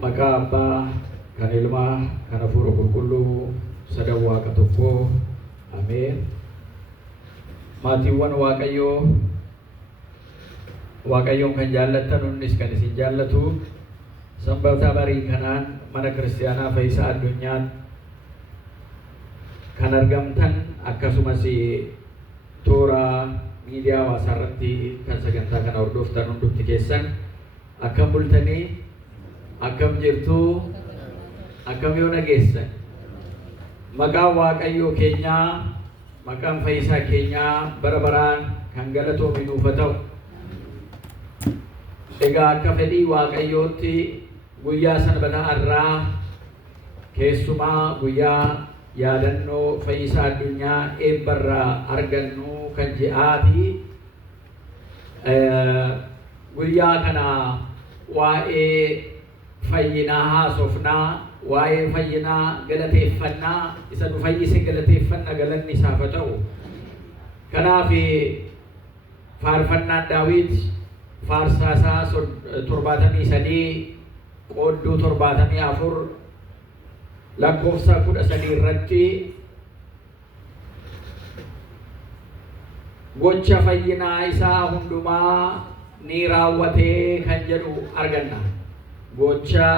Maqaa Abbaa, kan Ilmaa, kan Hafuura Qulqulluu, sadan Waaqa tokkoo. Ameen. Maatiiwwan Waaqayyoon kan jaallattan hunnis kan isin jaallatu sanbata barii kanaan mana kiristaanaa Fayyisaa Addunyaatti kan argamtan akkasumas toora miidiyaa hawaasaa irratti kan sagantaa kana hordoftan hundumti keessan akkam bultanii, akkam jirtu, akkam yoo nageessan. Maqaan Waaqayyoo keenyaa, maqaan Fayyisaa keenyaa bara baraan kan galatoomu nuuf haa ta'u. Egaa akka fedhii Waaqayyootti guyyaa sanbataa irraa keessumaa guyyaa yaadannoo Fayyisaa Addunyaa eebbarraa argannu kan je'aati. Guyyaa kana waa'ee fayyinaa haasofnaa, waa'ee fayyinaa galateeffannaa, isa nu fayyise galateeffannaa, galanni isaaf haa ta'u. Kanaaf faarfannaan Daawit faarsaasaa 73 qoodduu 74 lakkoofsa 13 irratti gocha fayyinaa isaa hundumaa ni raawwatee kan jedhu arganna. Gocha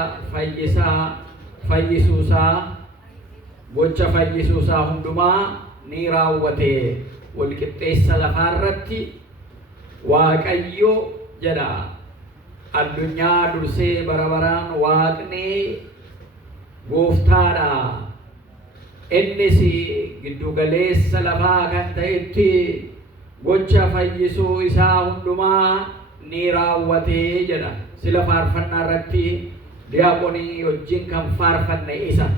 fayyisuusaa hundumaa ni raawwatee walqixxeessa lafaarratti Waaqayyo jedha. Addunyaa dursee bara baraan Waaqni Gooftaadha. Innis giddugaleessa lafaa kan ta'etti gocha fayyisuu isaa hundumaa ni raawwatee jedha. Sila faarfannaa irratti diyaaqonii wajjin kan faarfanne isa.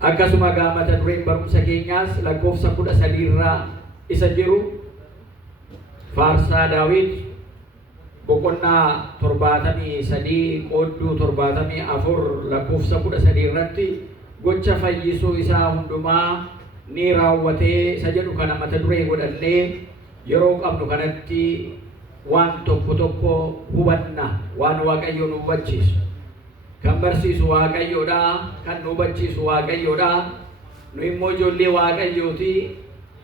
Akkasuma mata dureen barumsa keenyaas lakkoofsa 13 irraa isa jiru faarsaa Daawit boqonnaa 73 qoodduu 74 lakkoofsa 13 irratti gocha fayyisuu isaa hundumaa ni raawwatee isa jedhu kana mata duree godhannee yeroo qabnu kanatti waan tokko hubanna. Waan Waaqayyo nu hubachiisu kan barsiisu Waaqayyoodha, kan nu hubachiisu Waaqayyoodha. Nu immoo ijoollee Waaqayyooti.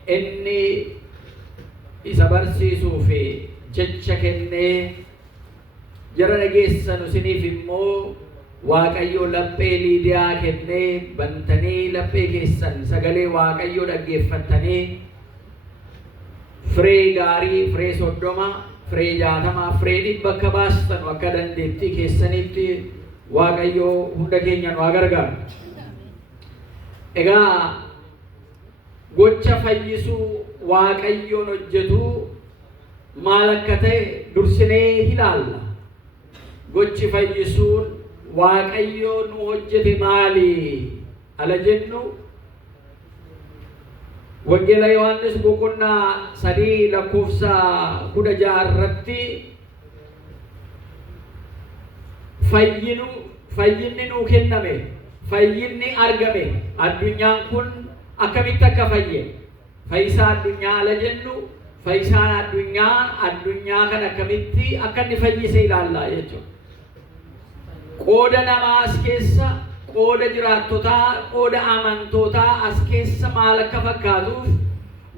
Inni isa barsiisuuf jecha kennee jara dhageessanu isiniif immoo Waaqayyo laphee Liidiyaa kennee bantanii laphee keessan sagalee Waaqayyoo dhaggeeffattanii firee gaarii, firee 30, firee 60, firee 100 akka baastan akka dandeettii keessanitti Waaqayyo hunda keenya nu haa gargaaru. Egaa gocha fayyisuu Waaqayyoon hojjetu maal akka ta'e dursinee ilaalla. Gochi fayyisuun Waaqayyo nu hojjete maali ala jennu Wangeela Yohaannis boqonnaa 3 lakkoofsa 16 irratti fayyinni nuu kenname, fayyinni argame. Addunyaan kun akkamitti akka fayye? Fayyisaa addunyaa ala jennu fayyisaan addunyaa kan akkamitti akka inni fayyise ilaalla jechuudha. Qooda namaa as keessa, qooda jiraattotaa, qooda amantootaa as keessa maal akka fakkaatuuf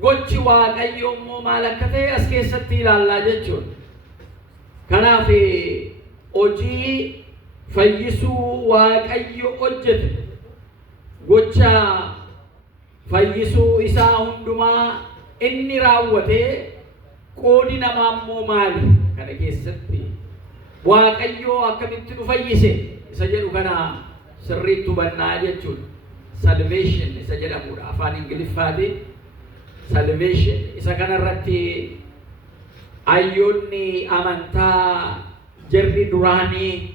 gochi Waaqayyoo immoo maal akka ta'e as keessatti ilaallaa jechuudha. Kanaaf hojii fayyisuu Waaqayyo hojjete, gocha fayyisuu isaa hundumaa inni raawwatee qoodi namaa immoo maali? Kana keessatti Waaqayyo akkamitti nu fayyise isa jedhu kana sirriitti hubannaa jechuudha. Salvation isa jedhamudha afaan Ingiliffaatiin. Salvation isa kanarratti hayyoonni amantaa jarri duraanii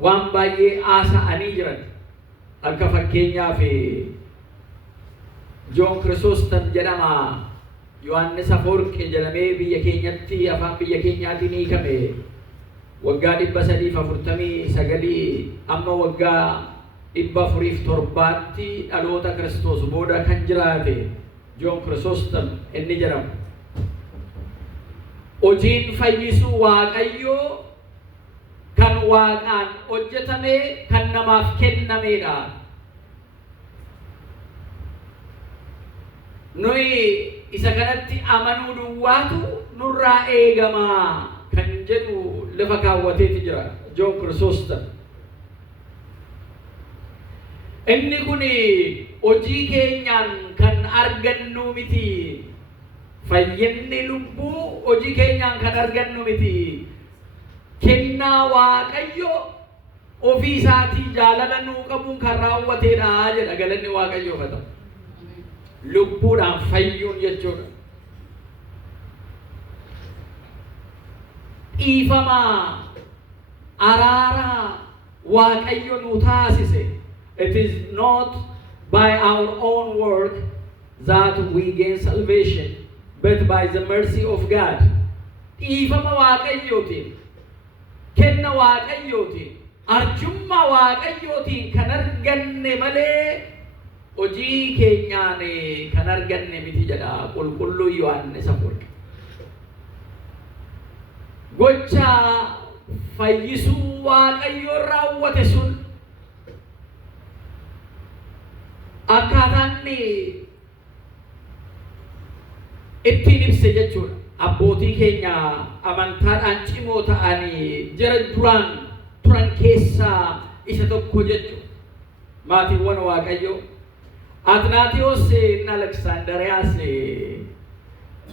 waan baay'ee haasa'anii jiran. Akka fakkeenyaaf John Chrysostom jedhama. Yohaannis Afoorqee jedhamee biyya keenyatti afaan biyya keenyaatiin hiikame. Waggaa 349 amma waggaa 407tti dhaloota Kiristoos booda kan jiraate John Chrysostom inni jedhamu. Hojiin fayyisuu Waaqayyoo kan waaqaan hojjetame kan namaaf kennameedha. Nuyi isa kanatti amanuu duwwaatu nurraa eegamaa kan jedhu lafa kaawwateeti jira John Chrysostom. Inni kun hojii keenyaan kan argannu miti. Fayyinni lubbuu hojii keenyaan kan argannu miti. Kennaa Waaqayyo ofii isaatii jaalala nuu qabuun kan raawwateedha jedha. Galanni Waaqayyoof haa ta'u. Lubbuudhaan fayyuun jechuudha. Dhiifama araara Waaqayyo nuu taasise. It is not by our own work that we gain salvation, but by the mercy of God. Dhiifama Waaqayyootiin, kenna Waaqayyootiin, arjummaa Waaqayyootiin kan arganne malee hojii keenyaan kan arganne miti jedha qulqulluu Yohaannis Afuurri. Gocha fayyisuu Waaqayyoon raawwate sun akkaataan ittiin ibse jechuudha. Abbootii keenya amantaadhaan cimoo ta'anii jara duraan turan keessaa isa tokko jechuudha. Maatiiwwan Waaqayyoo Atnaatiyoos inni Aleksaandariyaas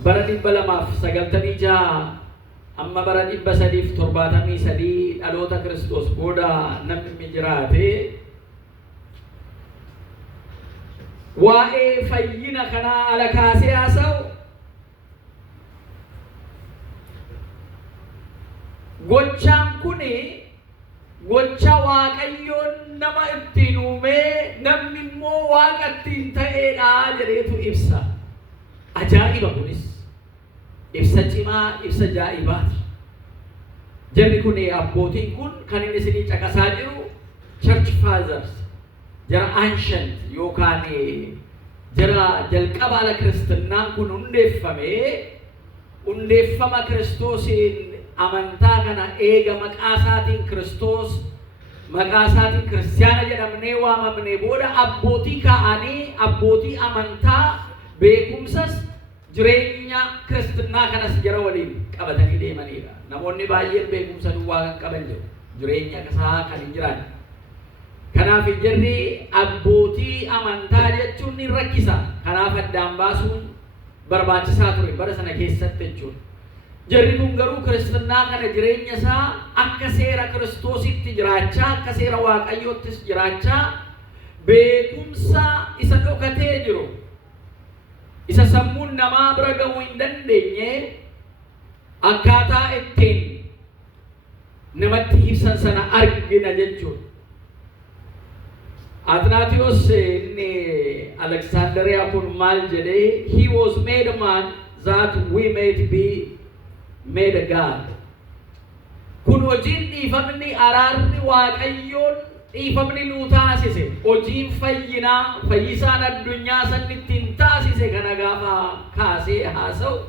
bara 296 amma bara 373 dhaloota Kiristoos booda namni jiraate waa'ee fayyina kanaa ala kaasee haasa'u. Gochaan kun gocha Waaqayyoon nama ittiin uumee namni immoo Waaqa ittiin ta'eedha jedheetu ibsa. Ajaa'iba kunis ibsa cimaa, ibsa ajaa'ibaati. Jarri kun abbootiin kun kan inni isinii caqasaa jiru Church Fathers, jara ancient yookaan jara jalqaba ala kiristinnaan kun hundeeffama Kiristoosiin amantaa kana eega maqaa isaatiin Kiristoos, maqaa isaatiin kiristiyaana jedhamnee waamamne booda abbootii kaa'anii abbootii amantaa beekumsas jireenya kiristinnaa kanas jara waliin qabatanii deemanidha. Namoonni baay'een beekumsa duwwaa kan qaban jiru, jireenya isaa kan hin jiraanne. Kanaaf jarri abbootii amantaa jechuun ni rakkisa. Kanaaf addaan baasuun barbaachisaa ture bara sana keessatti jechuudha. Jarri kun garuu kiristinnaa kana jireenya isaa akka seera Kiristoositti jiraachaa, akka seera Waaqayyoottis jiraachaa, beekumsa isa dhokatee jiru, isa sammuun namaa bira gahuu hin dandeenye akkaataa ittiin namatti ibsan sana argina jechuudha. Atnaatiyoos inni Aleksaandariyaa kun maal jedhee, he was made a man that we might be made a God. Kun hojiin dhiifamni araarri Waaqayyoon dhiifamni nuu taasise, hojiin fayyinaa, fayyisaan addunyaa san ittiin taasise kana gaafa kaasee haasa'u.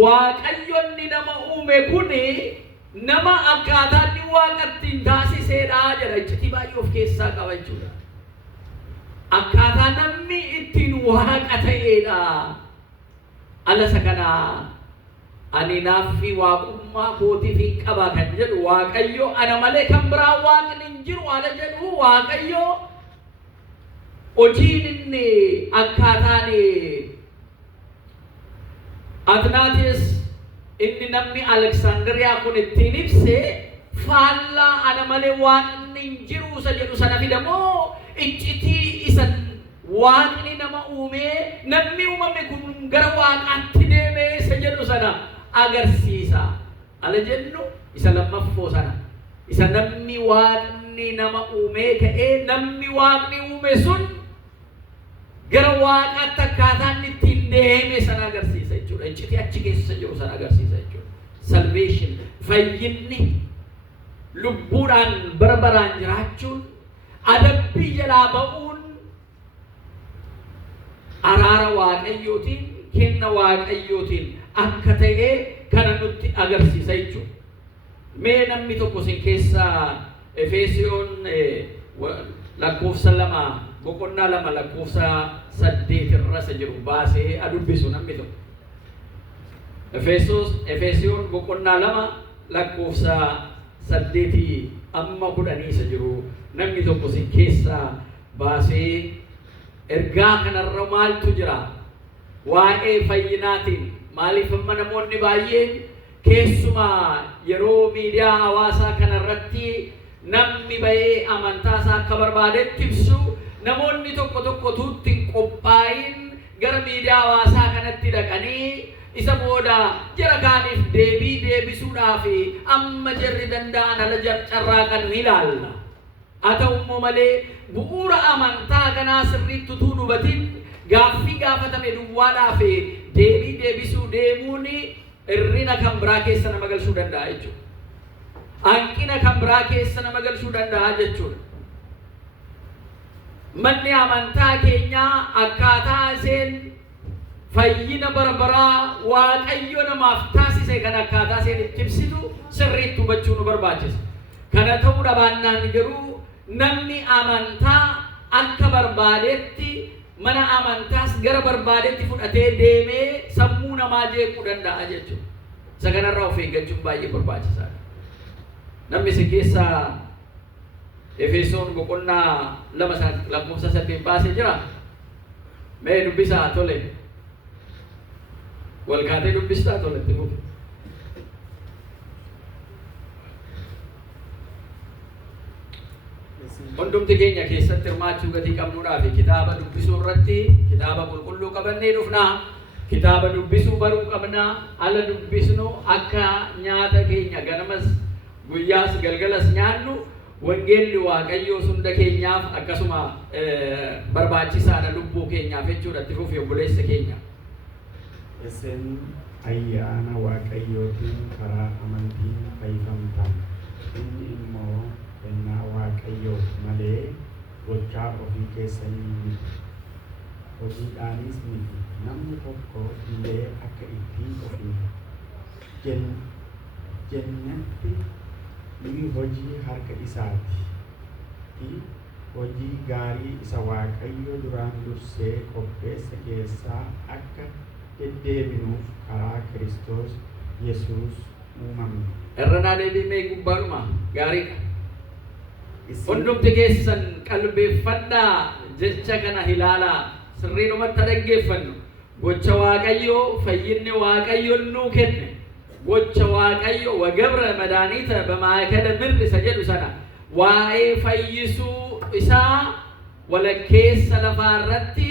Waaqayyoonni nama uume kuni nama akkaataa inni Waaqa ittiin taasiseedha jedha. Iccitii baay'ee of keessaa qaba jechuudha. Akkaataa namni ittiin Waaqa ta'eedha. Alasa kana ani naaffi waaqummaa kootiif hin qaba kan jedhu Waaqayyo ana malee kan biraa Waaqni hin jiru ala jedhu Waaqayyo hojiin inni akkaataan Atnaatiyoos inni namni Aleksaandariyaa kun ittiin ibse faallaa ana malee Waaqni hin jiru isa jedhu sana fidamoo iccitii isa Waaqni nama uumee namni uumame kun gara Waaqaatti deemee isa jedhu sana agarsiisa. Ala jennu isa lammaffoo sana. Isa namni Waaqni nama uumee ka'ee namni Waaqni uume sun gara Waaqaatti akkaataan ittiin deeme sana agarsiisa jechuudha. Iccitii achi keessa jiru sana agarsiisa jechuudha. Salvation, fayyinni, lubbuudhaan bara baraan jiraachuun, adabbii jalaa ba'uun araara Waaqayyootiin, kenna Waaqayyootiin akka ta'e kana nutti agarsiisa jechuudha. Mee namni tokko sin keessa Efesoon lakkoofsa 2 boqonnaa 2 lakkoofsa 8 irra jiru baasee adubbisu namni tokko. Efesoon boqonnaa 2 lakkoofsa 8 amma 10 isa jiru namni tokko sin keessa baasee ergaa kanarra maaltu jira waa'ee fayyinaatiin maaliif amma namoonni baay'een keessumaa yeroo miidiyaa hawaasaa kanarratti namni bahee amantaasaa akka barbaadetti ibsu namoonni tokko tuutti hin qophaa'in gara miidiyaa hawaasaa kanatti dhaqanii isa booda jara kaaniif deebisuudhaaf amma jarri danda'an ala carraaqan ilaalla. Haa ta'u immoo malee bu'uura amantaa kanaa sirriitti utuu hubatin gaaffii gaafatame duwwaadhaaf deebisuu deemuun irrina kan biraa keessa nama galchuu danda'a jechuudha. Hanqina kan biraa keessa nama galchuu danda'a jechuudha. Manni amantaa keenyaa akkaataa isheen fayyina barbaraa Waaqayyo namaaf taasise kan akkaataa isheen itti ibsitu sirriitti hubachuu nu barbaachisa. Kana ta'uu dhabaannaan garuu namni amantaa akka barbaadetti mana amantaas gara barbaadetti fudhatee deemee sammuu namaa jeequu danda'a jechuudha. Isa kanarraa of eeggachuun baay'ee barbaachisaadha. Namni si keessaa Efesoon boqonnaa 2 lakkoofsa 8 baasee jira. Mee dubbisaa tole. Wal kaatee dubbistaa tole itti fufi. Hundumti keenya keessatti hirmaachuu gatii qabnuudhaaf kitaaba dubbisuu irratti kitaaba qulqulluu qabannee dhufnaa. Kitaaba dubbisuu baruu qabnaa. Ala dubbisnu akka nyaata keenya ganamas guyyaas galgalas nyaannu wangeelli Waaqayyoo hunda keenyaaf akkasuma barbaachisaadha lubbuu keenyaaf jechuudha. Itti fufi obboleessa keenya. Isin ayyaana Waaqayyootiin karaa amantiin fayyifamtan. Inni immoo kennaa Waaqayyoo malee gochaa ofii keessanii miti. Hojiidhaanis miti. Namni tokko illee akka ittiin ofii jennatti inni hojii harka isaati. Hojii gaarii isa Waaqayyo duraan dursee qopheesse keessaa akka deddeebinuuf karaa Kiristoos Yesuus uumamne. Irranaa deebimee gubbaadhuma gaariidha. Hundumti keessan qalbeeffadhaa jecha kana ilaalaa sirriidhumatti dhaggeeffannu. Gocha Waaqayyoo fayyinni Waaqayyo nuu kenne. Gocha Waaqayyo wagabra madaaniita bamaakala mirrisa jedhu sana waa'ee fayyisuu isaa walakkeessa lafaa irratti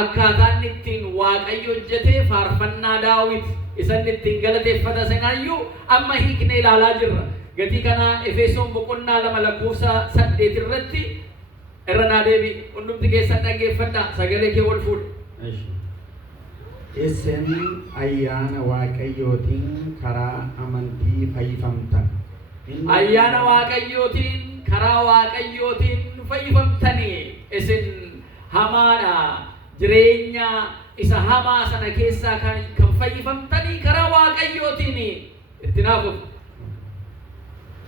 akkaataan ittiin Waaqayyo hojjetee faarfannaa Daawit isan ittiin galateeffata sanaayyuu amma hiikne ilaalaa jirra. Gatii kana Efesoon boqonnaa 2 lakkoofsa 8 irratti irranaa deebi hundumti keessan dhaggeeffadhaa sagalee kee ol fuudhe. Isin ayyaana Waaqayyootiin karaa amantii fayyifamtan. Ayyaana Waaqayyootiin karaa Waaqayyootiin fayyifamtanii isin hamaadha jireenya isa hamaa sana keessaa kan fayyifamtanii karaa Waaqayyootiin itti naafuuf.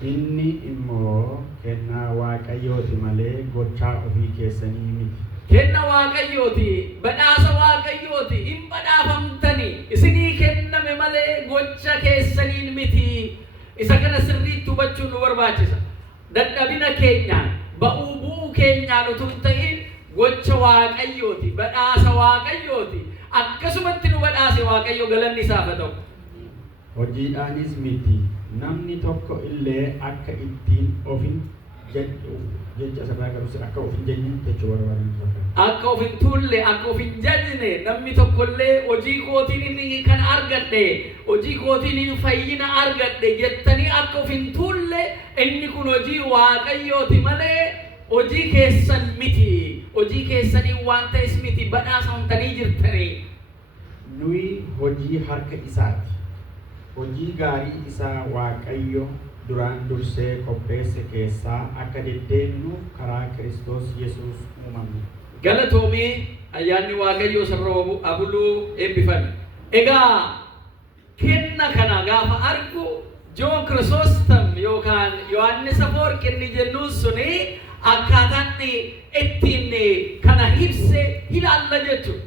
Inni immoo kennaa Waaqayyooti malee gochaa ofii keessanii miti. Kenna Waaqayyooti, badhaasa Waaqayyooti, hin badhaafamtanii isinii kenname malee gocha keessaniin miti. Isa kana sirriitti hubachuun nu barbaachisa. Dadhabina keenyaan bu'uu keenyaan utuu hin ta'in gocha Waaqayyooti, badhaasa Waaqayyooti. Akkasumatti nu badhaase Waaqayyo galanni isaaf haa ta'u. Hojiidhaanis miti. Namni tokko illee akka ittiin ofin jedhu jecha sabaa garuu akka ofin jenne jechuu barbaadan. Akka ofin tulle akka ofin jenne namni tokko illee hojii kootiin inni kan argadhe hojii kootiin inni fayyina argadhe jettanii akka ofin tulle inni kun hojii Waaqayyooti malee hojii keessan miti. Hojii keessanii waan ta'es miti badhaafamtanii jirtanii. Nuyi hojii harka isaati. Hojii gaarii isaa Waaqayyo duraan dursee qopheesse keessaa akka deddeebinuuf karaa Kiristoos Yesuus uumamne. Galatoomii ayyaanni Waaqayyoo sirra abuluu eebbifame. Egaa kenna kana gaafa argu Joon Kirisoostam yookaan Yohaannis Afoorqi inni jennuun suni akkaataan ittiin kana ibse ilaalla jechuudha.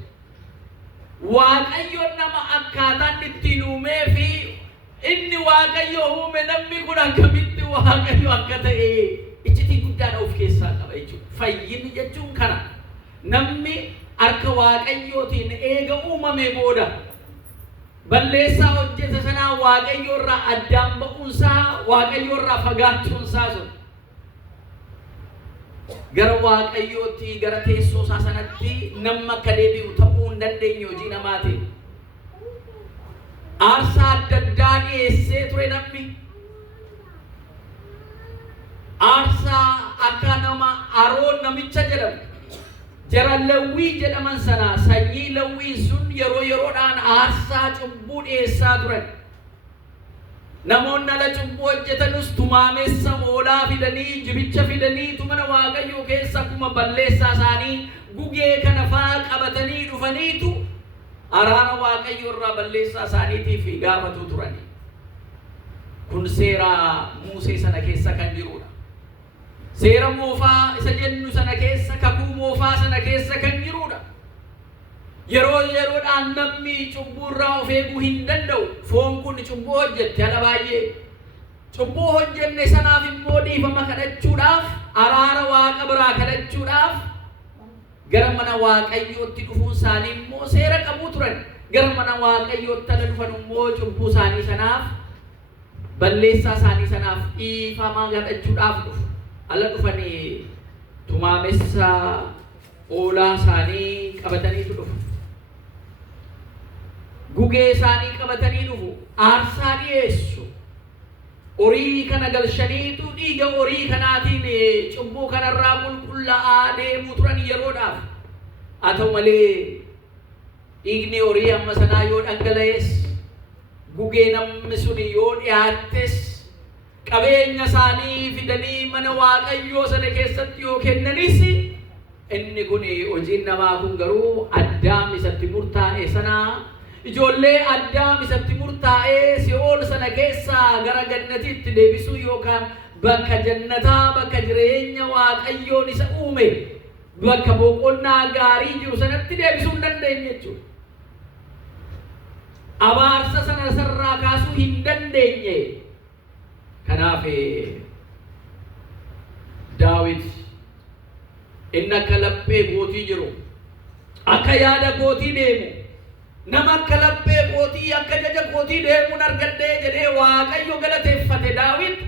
Waaqayyoon nama akkaataan ittiin uumee fi inni Waaqayyo uume namni kun akkamitti Waaqayyo akka ta'e iccitii guddaan of keessaa qaba jechuudha. Fayyinni jechuun kana namni harka Waaqayyootiin eega uumame booda balleessaa hojjete sanaa Waaqayyo irraa addaan ba'uunsaa Waaqayyo irraa fagaachuunsaa sun gara Waaqayyootti gara teessoo isaa sanatti nama akka deebi'u ta'uu hin dandeenye hojii namaatiin. Aarsaa adda addaa dhiyeessee ture namni. Aarsaa akka nama Aroon namicha jedhamu. Jara Lewwii jedhaman sana sanyii Lewwii sun yeroo yeroodhaan aarsaa cubbuu dhiyeessaa turan. Namoonni ala cubbuu hojjetanus tumaamessa hoolaa fidanii jibicha fidanii mana Waaqayyoo keessa akkuma balleessaa isaanii gugee kana faa qabatanii dhufaniitu araara Waaqayyoo irraa balleessaa isaaniitiif gaafatu turani. Kun seera Musee sana keessa kan jirudha. Seera moofaa isa jennu sana keessa kakuu moofaa sana keessa kan jirudha. Yeroo yeroodhaan namni cubbuu irraa of eeguu hin danda'u. Foon kun cubbuu hojjette ala baay'ee. Cubbuu hojjenne sanaaf immoo dhiifama kadhachuudhaaf araara Waaqa biraa kadhachuudhaaf gara mana Waaqayyootti dhufuun isaanii immoo seera qabu turan. Gara mana Waaqayyootti ala dhufan immoo cubbuu isaanii sanaaf balleessaa isaanii sanaaf dhiifama kadhachuudhaaf dhufu. Ala dhufanii tumaamessa hoolaa isaanii qabataniitu dhufu. Gugee isaanii qabatanii dhufu. Aarsaa dhiyeessu. Horii kana galchaniitu dhiiga horii kanaatiin cubbuu kanarraa qulqullaa'aa deemuu turan yeroodhaaf. Haa ta'u malee dhiigni horii amma sanaa yoo dhangala'es gugee namni suni yoo dhiyaattes qabeenya isaanii fidanii mana Waaqayyoo sana keessatti yoo kennanis inni kun hojiin namaa kun garuu Addaam isatti murtaa'e sanaa ijoollee Addaam isatti murtaa'ee Si'ool sana keessaa gara gannatiitti deebisuu yookaan bakka jannataa bakka jireenya Waaqayyoon isa uume bakka boqonnaa gaarii jiru sanatti deebisuu hin dandeenye jechuudha. Abaarsa sana sarraa kaasuu hin dandeenye. Kanaaf Daawit inni akka laphee kootii jiru akka yaada kootii deemu nama akka laphee kootii akka jaja kootii deemuun argadhee jedhee Waaqayyo galateeffate. Daawit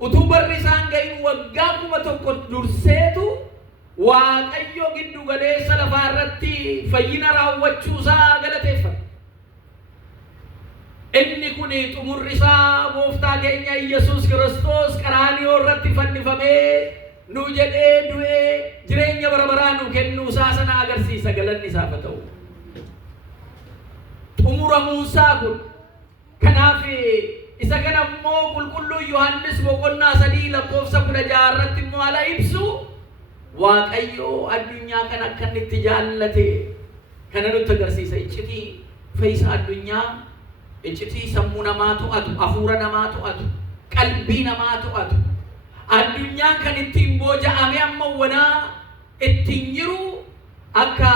utuu barri isaan gahin waggaa 1,000 durseetu Waaqayyo giddu galeessa lafaa irratti fayyina raawwachuusaa galateeffate. Inni kun xumurri isaa gooftaa keenya Yesuus Kiristoos qaraaniyoo irratti fannifamee nu jedhee du'ee jireenya bara baraa nu kennuusaa sana agarsiisa. Galanni isaaf haa ta'u. Xumuramuusaa kun kanaaf isa kana immoo qulqulluu Yohaannis boqonnaa 3:16 irratti immoo ala ibsu Waaqayyo addunyaa kana akka inni itti jaallate kana nutti agarsiisa. Iccitii fayyisa addunyaa iccitii sammuu namaa to'atu, hafuura namaa to'atu, qalbii namaa to'atu. Addunyaan kan ittiin booja'ame amma wanaa ittiin jiru akka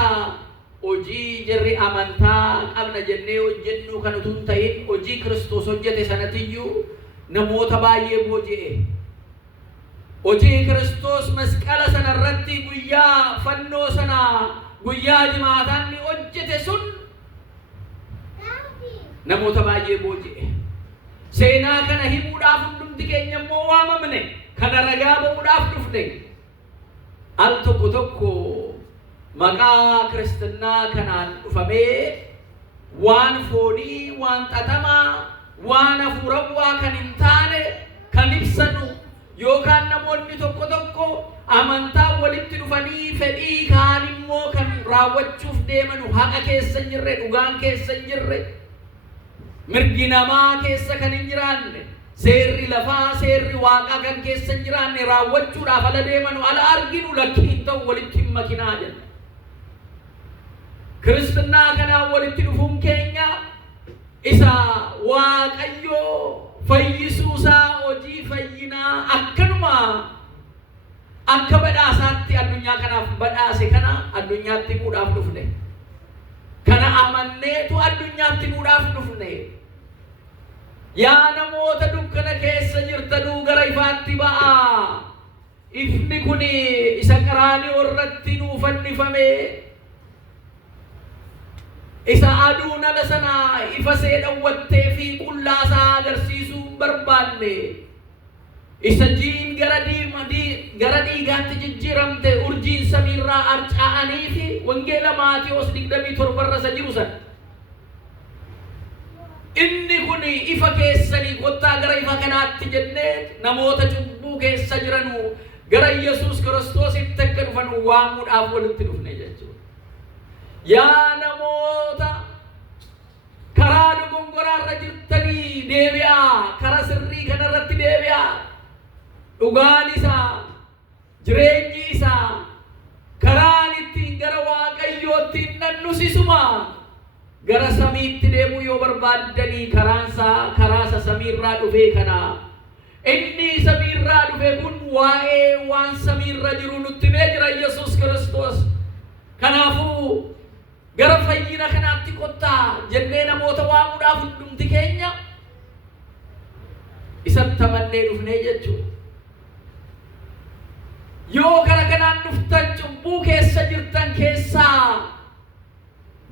hojii jirri amantaa qabna jennee hojjennu kan utuu hin ta'in hojii Kiristoos hojjete sanatiyyuu namoota baay'ee booji'e. Hojii Kiristoos masqala sana irratti guyyaa fannoo sana guyyaa jimaataan ni hojjete sun namoota baay'ee booji'e. Seenaa kana himuudhaaf hundumti keenya immoo waamamne kana ragaa ba'uudhaaf dhufne. Al tokko tokko maqaa kiristinnaa kanaan dhufamee waan foonii, waan xaxamaa, waan hafuura bu'aa kan hin taane kan ibsanu yookaan namoonni tokko tokko amantaa walitti dhufanii fedhii kaan immoo kan raawwachuuf deemanu haqa keessa hin jirre, dhugaan keessa hin jirre, mirgi namaa keessa kan hin jiraanne, seerri lafaa seerri waaqaa kan keessa hin jiraanne raawwachuudhaaf ala deemanu ala arginu lakkiin ta'u walitti hin makinaa jenna. Kiristinnaa kanaan walitti dhufuun keenya isa Waaqayyo fayyisuusaa hojii akka badhaasaatti addunyaa kanaaf badhaase kana addunyaatti muudhaaf dhufne. Kana amanneetu addunyaatti muudhaaf dhufne. Yaa namoota dukkana keessa jirtanuu gara ifaatti ba'aa. Ifni kun isa qaraanii irratti nuu fannifame. Isa aduu nala sana ifa see dhawwattee fi qullaasaa agarsiisuu hin barbaanne. Isa jiin gara dhiigaatti jijjiiramte urjiin samiirraa arcaa'anii fi wangeela Maatiyos 27 irra jiru sana. Inni kun ifa keessanii kottaa gara ifa kanaatti jennee namoota cubbuu keessa jiranuu gara Yesuus Kiristoositti akka dhufan waamuudhaaf walitti dhufne jechuudha. Yaa namoota karaa dogongoraarra jirtanii deebi'aa, karaa sirrii kanarratti deebi'aa. Dhugaan isaa, jireenyi isaa, karaan ittiin gara Waaqayyootti nannusisuma. Gara samiitti deemuu yoo barbaaddanii karaasa samiirraa dhufee kana. Inni samiirraa dhufe kun waa'ee waan samiirra jiru nutti himee jira Yesuus Kiristoos. Kanaafuu gara fayyina kanaatti kottaa jennee namoota waamuudhaaf hundumti keenya isatti amannee dhufnee jechuudha. Yoo kara kanaan dhuftan cubbuu keessa jirtan keessaa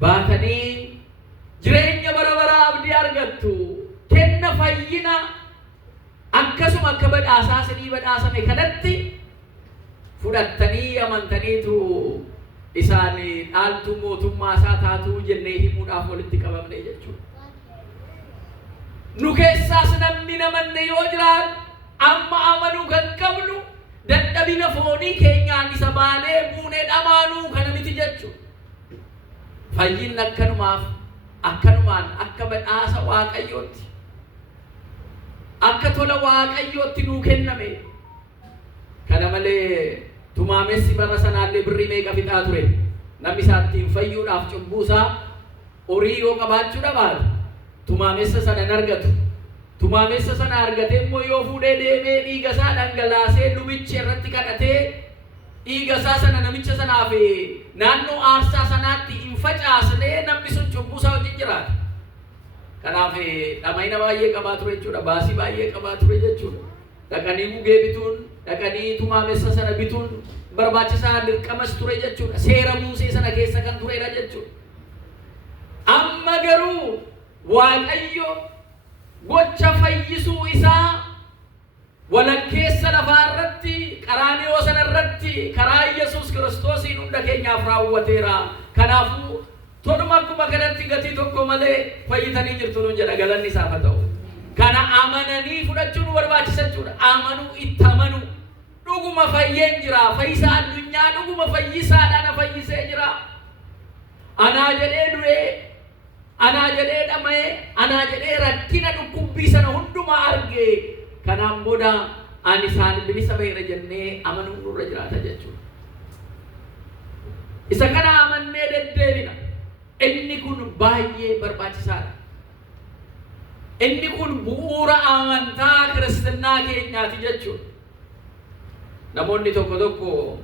baatanii jireenya bara baraa abdii argattu. Kenna fayyina akkasuma akka badhaasaa isinii badhaasame kanatti fudhattanii amantaniitu isaan dhaaltuu mootummaa isaa taatuu jennee himuudhaaf walitti qabamne jechuudha. Nu keessaas namni namanne yoo jiraatu amma amanuu kan qabnu dadhabina foonii keenyaan isa baanee buunee dhamaanuu kana miti jechuudha. Fayyinni akkanumaan akka badhaasa Waaqayyootti akka tola Waaqayyootti nuu kenname. Kana malee tumaamessi bara sanaallee birrii meeqa fixaa ture. Namni isaattiin fayyuudhaaf cubbuusaa horii yoo qabaachuu dhabaate tumaamessa sana hin argatu. Tumaamessa sana argatee immoo yoo fuudhee deemee dhiiga isaa dhangalaasee lubichi irratti kadhatee dhiiga isaa sana namicha sanaaf naannoo aarsaa sanaatti hin facaasnee namni sun cubbuusaa wajjin jiraata. Kanaaf dhama'ina baay'ee qabaa ture jechuudha. Baasii baay'ee qabaa ture jechuudha. Dhaqanii gugee bituun, dhaqanii tumaamessa sana bituun barbaachisaa dirqamas ture jechuudha. Seera Musee sana keessa kan turedha jechuudha. Amma garuu Waaqayyo gocha fayyisuu isaa walakkeessa lafaa irratti qaraaniyoo sana irratti karaa Yesuus Kiristoosiin hunda keenyaaf raawwateera. Kanaafuu toluma akkuma kanatti gatii tokko malee fayyitanii jirtu nuun jedha. Galanni isaaf haa ta'u. Kana amananii fudhachuun barbaachisa jechuudha. Amanuu itti amanuu. Dhuguma fayyeen jira. Fayyisaa addunyaa dhuguma fayyisaadhaan fayyisee jira. Anaa jedhee du'ee, anaa jedhee dhama'ee, anaa jedhee rakkina dhukkubbii sana hundumaa argee. Kanaan booda ani isaan bilisa ba'eera jennee amanuun nurra jiraata jechuudha. Isa kana amannee deddeebina. Inni kun baay'ee barbaachisaadha. Inni kun bu'uura amantaa kiristinnaa keenyaati jechuudha. Namoonni tokko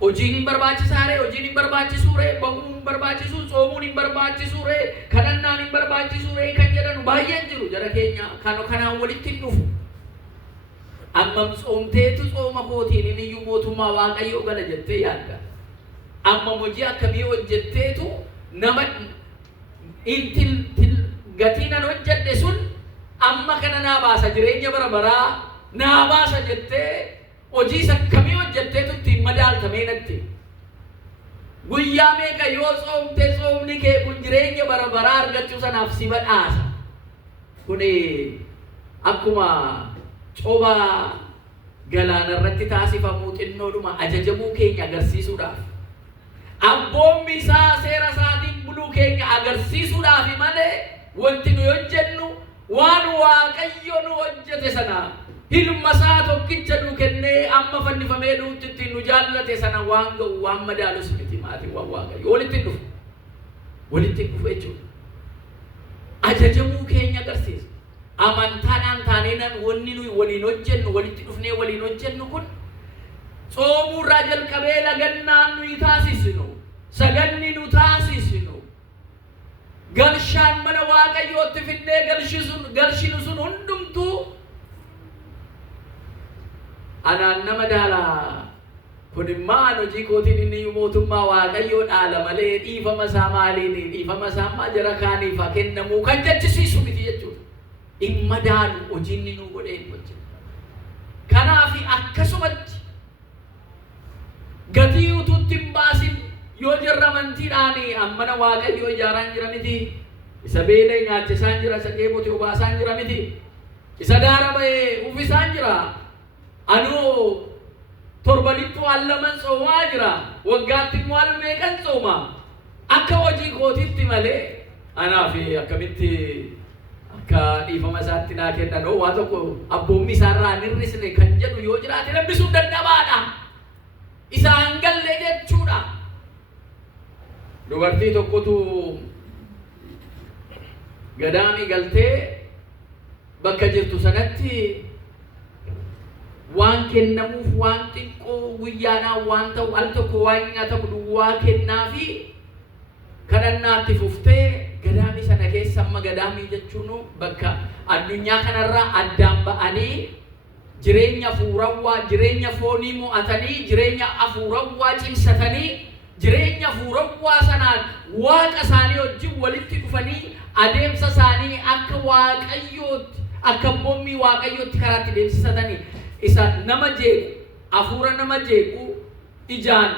hojiin hin barbaachisaare, hojiin hin barbaachisuure, bahuun hin barbaachisuu, soomuun hin barbaachisuure, kadhannaan hin barbaachisuure kan jedhanu baay'een jiru jara keenya. Kanaan walitti hin dhufu. Ammam tsoomteetu tsooma kootiin inni iyyuu mootummaa Waaqayyoo gala jettee yaadda. Ammam hojii akkamii hojjetteetu nama gatii nan hojjedhe sun amma kana naa baasa jireenya bara baraa naa baasa jettee hojii akkamii hojjetteetu ittiin madaaltamee natti. Guyyaa meeqa yoo tsoomte tsoomni kee kun jireenya bara baraa argachuu sanaaf si badhaasa. Kuni akkuma coba galaana irratti taasifamuu xinnoodhuma ajajamuu keenya agarsiisuudhaaf. Abboommi isaa seera isaatiin buluu keenya agarsiisuudhaaf malee wanti nu hojjennu waan Waaqayyo nu hojjete sana ilma isaa tokkicha nu kennee amma fannifamee nutti ittiin nu jaallate sana waan ga'u waan madaalus miti maatiin waan Waaqayyo walitti dhufu jechuudha. Ajajamuu keenya agarsiisa. Amantaadhaan taanee wanni nuyi waliin hojjennu walitti dhufnee waliin hojjennu kun صوم الرجل قبيلة جنان نتاسسنو سجني نتاسسنو قرشان من واقع يوتفني قرشنسون هندمتو أنا نما دالا كن ما نجي كوتين إني يموتوا ما واقع يود عالم عليه إيفا مسامالي إيفا مسام جركاني فكن نمو كان جتشي سميتي جتشو إما دال وجيني نوبودين بچ كنا في أكسمت غتي وتوتيم باسين يو جرمنتي داني أمنا واقع يو جاران جرمتي إسابيلة ناتش سانجرا سكيبوتي وبا سانجرا متي إسادارا بي وفي سانجرا أنو ترباليتو علمن صوما جرا وقاتي موالمي كان صوما أكا وجي كوتيتي مالي أنا في أكمتي أكا إيفا مساتي ناكين نانو واتوكو أبومي سارا نرسني كنجنو يوجراتي نبسو دندبانا إسا أنجل لجت چودا دوبرتي توكوتو غدامي غلتي بكا جرتو سنتي وان كنموف وان تنكو ويانا وان تو ألتوكو وان تبدو واكنا في كننا تفوفتي غدامي سنكي سما غدامي جتشونو بكا الدنيا كنرا أدام بأني jireenya fuurawwaa jireenya foonii mo'atanii jireenya afuurawwaa cimsatanii jireenya fuurawwaa sanaan waaqa isaanii wajjin walitti dhufanii adeemsa isaanii akka waaqayyootti akka bommii waaqayyootti karaatti deemsisatanii isa nama jeequ afuura nama jeequ ijaan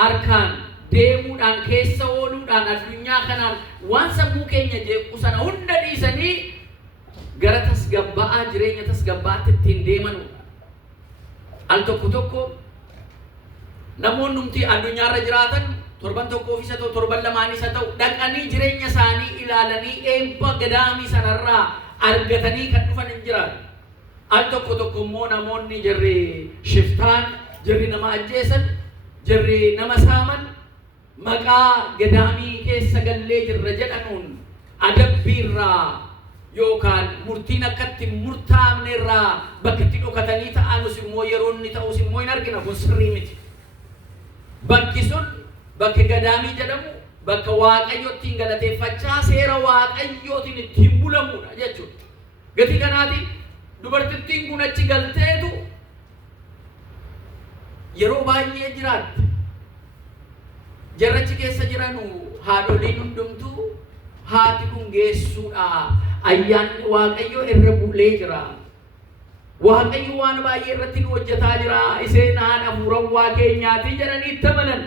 harkaan deemuudhaan keessa ooluudhaan addunyaa kanaan waan sammuu keenya jeequ sana hunda dhiisanii gara tasgabba'aa jireenya tasgabbaatti ittiin deemanu al tokko namoonni numti addunyaarra jiraatan torban tokkoof isa ta'u torban lamaan isa ta'u dhaqanii jireenya isaanii ilaalanii eebba gadaamii sanarraa argatanii kan dhufan hin jiran al tokko immoo namoonni jarri shiftaan jarri nama ajjeesan jarri nama saaman maqaa gadaamii keessa gallee jirra jedhanuun adabbiirraa yookaan murtiin akkatti murtaa'amnerraa bakka itti dhokatanii ta'anus immoo yeroonni ta'us immoo hin argina kun sirrii miti. Bakki sun bakka gadaamii jedhamu bakka waaqayyootiin galateeffachaa seera waaqayyootiin ittiin bulamudha jechuudha. Gatii kanaati dubartittiin kun achi galteetu yeroo baay'ee jiraatti. Jarrachi keessa jiranu haadholiin hundumtuu haati kun geessuudha. Ayyaanni waaqayyo irra bulee jira. Waaqayyo waan baay'ee irratti nu hojjetaa jira. Iseen haadha fuurawwaa keenyaati jedhanii itti amanan.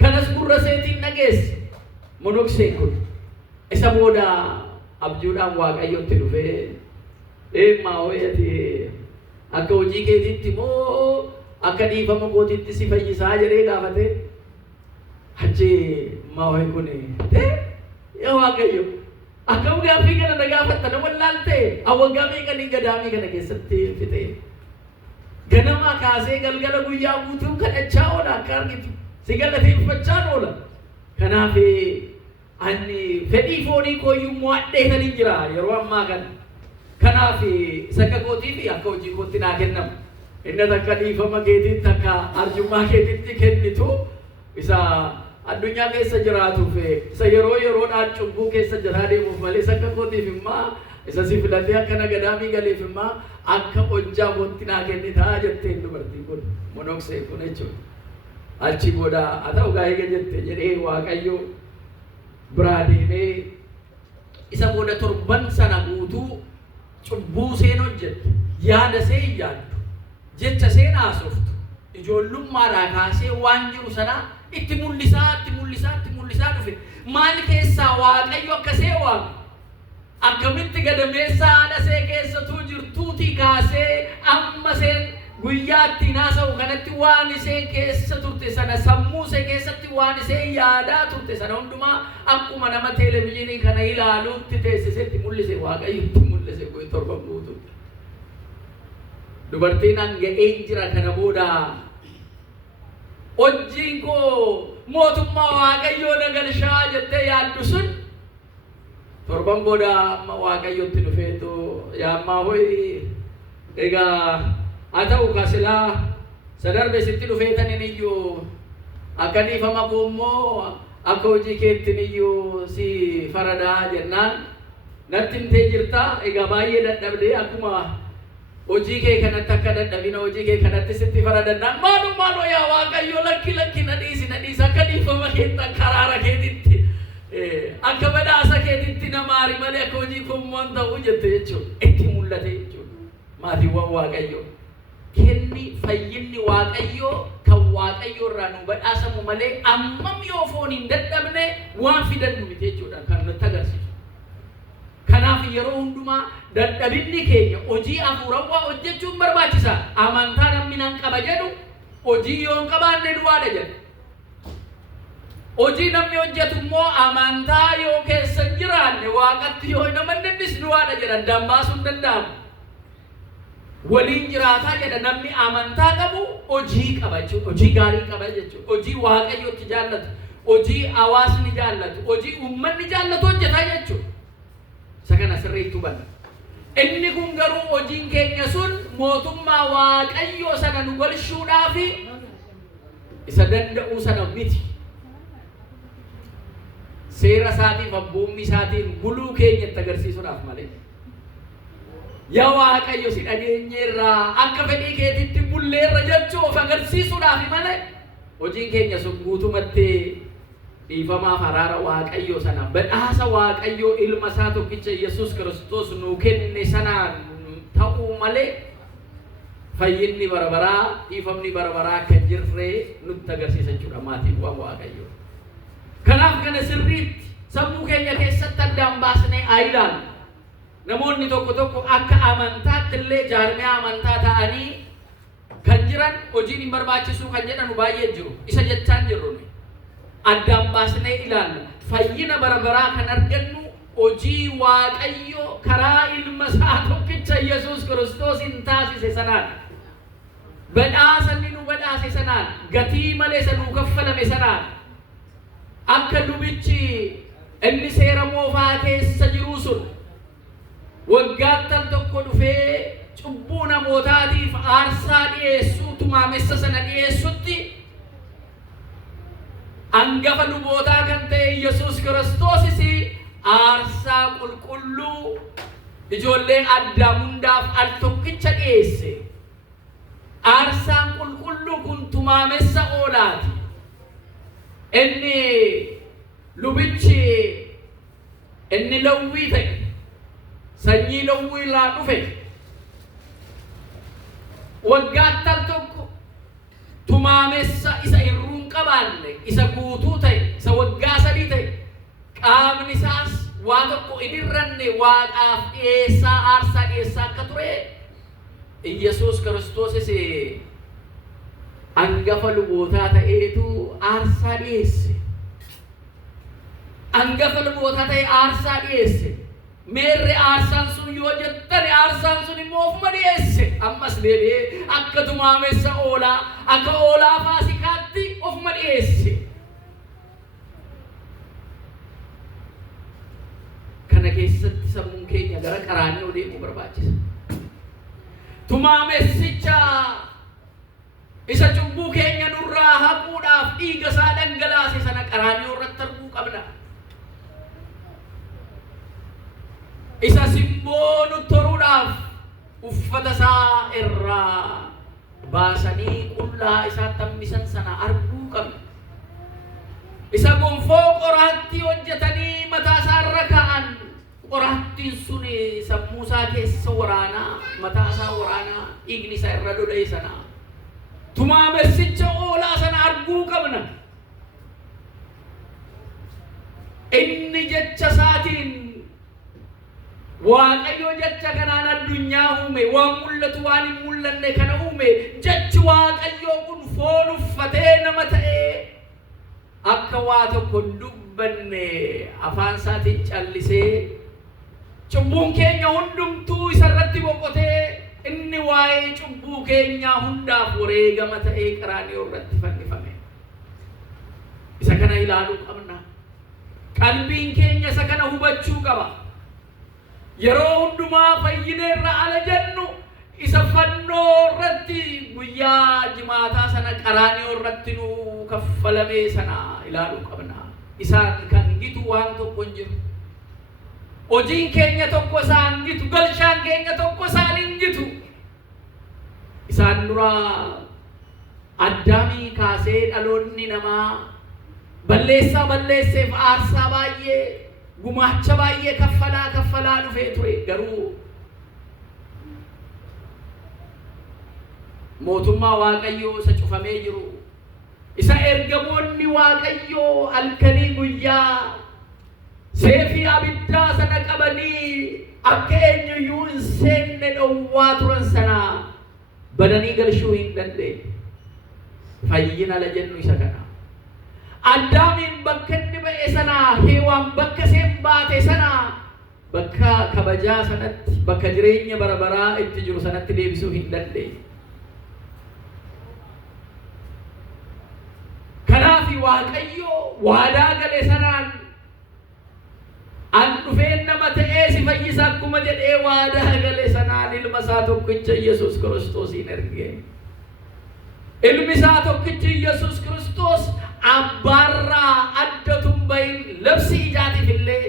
Kanas gurra seetiin dhageesse. Monokseen kun isa booda abjuudhaan waaqayyotti dhufee maa hoyati akka hojii keetiitti moo akka dhiifama kootiitti si fayyisaa jedhee gaafate achi maa hoy kun yaa waaqayyo akkam gaaffii kana nagaafatta nama laaltee awwaggaa meeqanii gadaamii kana keessatti fixee ganama kaasee galgala guyyaa guutuu kadhachaa oola akka argitu si galateeffachaa oola. Kanaaf ani fedhii foonii kooyyuu mo'adheetanii jira yeroo ammaa kana. Kanaaf sakka kootii fi akka hojii kootti naa kennamu. Inni takka dhiifama keetiitti akka arjummaa keetiitti kennitu isa addunyaa keessa jiraatuuf isa yeroodhaan cubbuu keessa jiraa deemuuf malee sakka kootiif immaa isa si filatee akka nagadaamii galeef immaa akka hojjaa kootti naa kennitaa jetteen dubartii kun monoksee kun jechuudha. Achi booda haa ta'u gaa eega jette jedhee waaqayyo biraa deemee isa booda torban sana guutuu cubbuu seen hojjette yaada see hin yaaddu jecha seen haasoftu ijoollummaadhaa kaasee waan jiru sanaa itti mul'isaa dhufe maal keessaa waaqayyo akka see waamu akkamitti gadameessaa haadha see keessatuu jirtuutii kaasee amma seen guyyaa ittiin haasa'u kanatti waan isee keessa turte sana sammuu isee keessatti waan isee yaadaa turte sana hundumaa akkuma nama televezyiinii kana ilaaluutti teessisetti mul'ise waaqayyotti mul'ise kun torban guutuutti. Dubartiin hanga'ee jira kana booda hojiin koo mootummaa waaqayyoo nagalshaa jettee yaaddu sun torban booda amma waaqayyotti dhufeetu yaammaa ho'i egaa haa ta'u kasilaa sadarbe sitti dhufeetan iniyyuu akka dhiifama kuummoo akka hojii keettin iyyuu si faradaa jennaan natti himtee jirta. Egaa baay'ee dadhabdee akkuma hojii kee kanatti akka dadhabina hojii kee kanatti sitti faradannaan maaloo yaa Waaqayyo lakki na dhiisi akka dhiifama keettan karaara keetitti akka badhaasa keetitti na maari malee akka hojii kuummoon ta'uu jette jechuudha. Itti mul'ate jechuudha maatiiwwan Waaqayyo. Kenni fayyinni Waaqayyo kan Waaqayyo irraa nu badhaasamu malee ammam yoo foon hin dadhabne waan fidannu miti jechuudha kan nutti agarsiisu. Kanaaf yeroo hundumaa dadhabinni keenya hojii hafuurawaa hojjechuun barbaachisa. Amantaa namni nan qaba jedhu hojii yoo hin qabaanne du'aadha jedha. Hojii namni hojjetu immoo amantaa yoo keessa hin jiraanne Waaqatti yoo hin amannes du'aadha jedha. Dambaasuun danda'amu. Waliin jiraataa jedha namni amantaa qabu hojii qaba jechuudha. Hojii gaarii qaba jechuudha. Hojii Waaqayyotti jaallatu, hojii hawaasni jaallatu, hojii uummanni jaallatu hojjetaa jechuudha. Sakana sirriitti hubanna. Inni kun garuu hojiin keenya sun mootummaa Waaqayyoo sana nu galchuudhaaf isa danda'uu sana miti. Seera isaatiin abboommi isaatiin buluu keenyatti agarsiisuudhaaf malee. Yaa Waaqayyo si dhageenyeerraa akka fedhii keetitti bulleerra jechuu of agarsiisuudhaaf malee hojiin keenya sun guutumatti dhiifamaaf araara Waaqayyo sana badhaasa Waaqayyo ilma isaa tokkicha Yesuus Kiristoos nu kenne sanaan ta'uu malee fayyinni barabaraa dhiifamni barabaraa akka jirre nutti agarsiisa jechuudha maatiiwwan Waaqayyo. Kanaaf kana sirriitti sammuu keenya keessatti addaan baasnee haa ilaallu. Namoonni tokko akka amantaatti illee jaarmiyaa amantaa ta'anii kan jiran hojiin hin barbaachisu kan jedhanu baay'ee jiru. Isa jechaan jirru addaan baasnee ilaalla. Fayyina barabaraa kan argannu hojii Waaqayyo karaa ilma isaa tokkicha Yesuus Kiristoos hin taasise sanaan. Badhaasa inni nu badhaase sanaan. Gatii malee isa nuu kaffalame sanaan. Akka lubichi inni seera moofaa keessa jiru sun waggaattan tokko dhufee cubbuu namootaatiif aarsaa dhiyeessuu tumaamessa sana dhiyeessutti hangafa lubootaa kan ta'e Yesuus Kiristoosis aarsaa qulqulluu ijoollee Addaam hundaaf al tokkicha dhiyeesse. Aarsaan qulqulluu kun tumaamessa oolaati. Inni lubichi inni Lewwii ta'e sanyii Lewwii irraa dhufe waggaattan tokko tumaamessa isa irruun qabaanne isa guutuu ta'e isa waggaa 3 ta'e qaamni isaas waa tokko hin irranne Waaqaaf dhiyeessaa aarsaa dhiyeessaa akka ture Yesuus Kiristoosis hangafa lubootaa ta'eetu aarsaa dhiyeesse. Hangafa lubootaa ta'e aarsaa dhiyeesse. Meerre aarsaan sun yoo jettani aarsaan sun immoo ofuma dhiyeesse. Ammas deebi'ee akka tumaamessa oolaa akka oolaa Faasikaatti ofuma dhiyeesse. Kana keessatti sammuun keenya gara qaraanii deemuu barbaachisa. Tumaamessicha isa cubbuu keenya nurraa haquudhaaf dhiiga isaa dhangalaase sana qaraanii irratti arguu qabna. Isa simboo nu toruudhaaf uffata isaa irraa baasanii qullaa isaa tammisan sana arguu qabna. Isa gonfoo qoraattii hojjetanii mataa isaa irra kaa'an qoraattiin sun sammuu isaa keessa waraanaa mataa isaa waraanaa dhiigni isaa irra dhodhee sana tumaamessicha oolaa sana arguu qabna. Inni jecha isaatiin Waaqayyo jecha kanaan addunyaa uume waan mul'atu waan hin mul'anne kana uume jechi Waaqayyo kun foon uffatee nama ta'ee akka waa tokko dubbanne afaan isaatiin callisee cubbuun keenya hundumtuu isarratti boqotee inni waa'ee cubbuu keenyaa hundaaf wareegama ta'ee qaraanii irratti fannifame. Isa kana ilaaluu qabna. Qalbiin keenya isa kana hubachuu qaba. Yeroo hundumaa fayyineerra ala jennu isa fannoo irratti guyyaa jimaataa sana qaraanii irratti nu kaffalamee sana ilaaluu qabna. Isaan kan gitu waan tokko hin jiru. Hojiin keenya tokko isaan gitu, galchaan keenya tokko isaan hin gitu. Isaan dura Addaamii kaasee dhaloonni namaa balleesseef aarsaa baay'ee gumaacha baay'ee kaffalaa dhufee ture. Garuu mootummaa Waaqayyoo isa cufamee jiru, isa ergamoonni Waaqayyoo halkanii guyyaa seefii abiddaa sana qabanii akka eenyuyyuu hin seenne dhowwaa turan sana badanii galchuu hin dandeenye. Fayyina ala jennu isa kana. Addaamiin bakka inni ba'e sana, Heewaan bakka isheen baate sana, bakka kabajaa sanatti, bakka jireenya bara baraa itti jiru sanatti deebisuu hin dandeenye. Kanaaf Waaqayyo waadaa gale sanaan an dhufeen nama ta'ee si fayyisa akkuma jedhee waadaa gale sanaan ilma isaa tokkicha Yesuus Kiristoosiin erge. Ilmi isaa tokkichi Yesuus Kiristoos abbaarraa adda tumbayin labsi ijaatiif illee